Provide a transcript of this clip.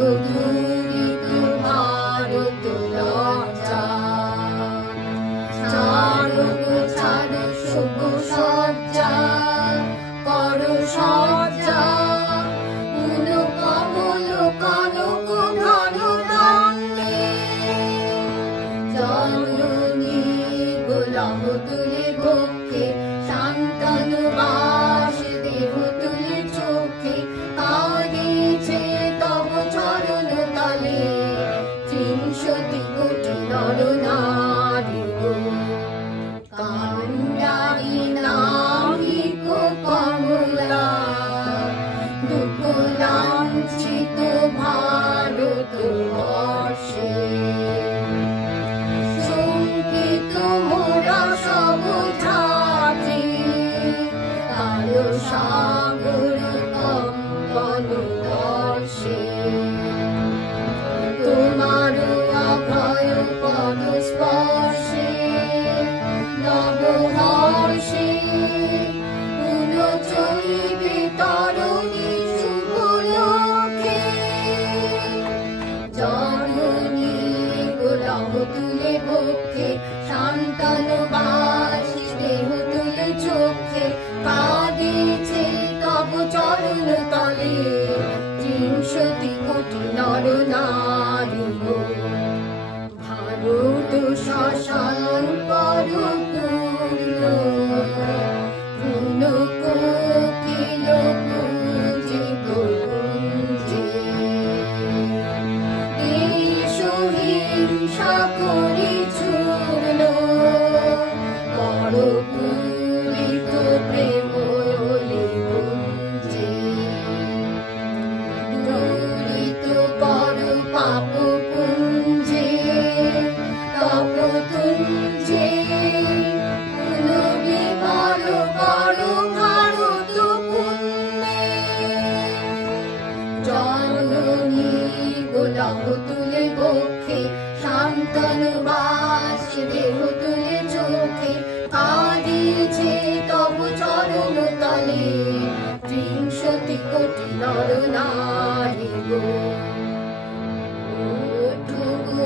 দুরিত ভারত লজ্জা চারুক ছাড়ু শুভ সজ্জা করু সজ্জা মূল কমল কনক ঘন দান্ডে জননী গোলাম তুলে বক্ষে শান্তনু বাস দেহ তুলে চোখে কাঁদিছে তব চরণ তলে ৩০০ কোটি নর নারী গো কান্ডারি নাবিক কমলা দুঃখ লাঞ্ছিত ভারত বর্ষে শঙ্কিত মোরা সব ঝাঁঝি কালো সাগর কম্পন দর্শে তোমার অভয় পদ স্পর্শে নবহর্ষে পুনঃচলিবে তরণী শুভলক্ষে জননী গোলাম তুলে বক্ষে শান্তনু বাসি দেহ তুলে চোখে কাঁদিছে তব চরণ তলে ৩০০ কোটি নর নারী গো ভারত শ্মশান করু পূর্ণ পূর্ণ কোকিল কুঞ্জে কুঞ্জে দেশ হিংসা করি চূর্ণ বড় পূরিত প্রেম অলি কুঞ্জে দূরিত কর পাপ পুঞ্জে তপ তুঞ্জে পুনর্বিমল কর ভারত পুণ্যে জননী গোলাম তুলে বক্ষে শান্তনু বাসি দেহ তুলে চোখে কাঁদিছে তব চরণ তলে ৩০০ কোটি নর নারী গো ওঠো গো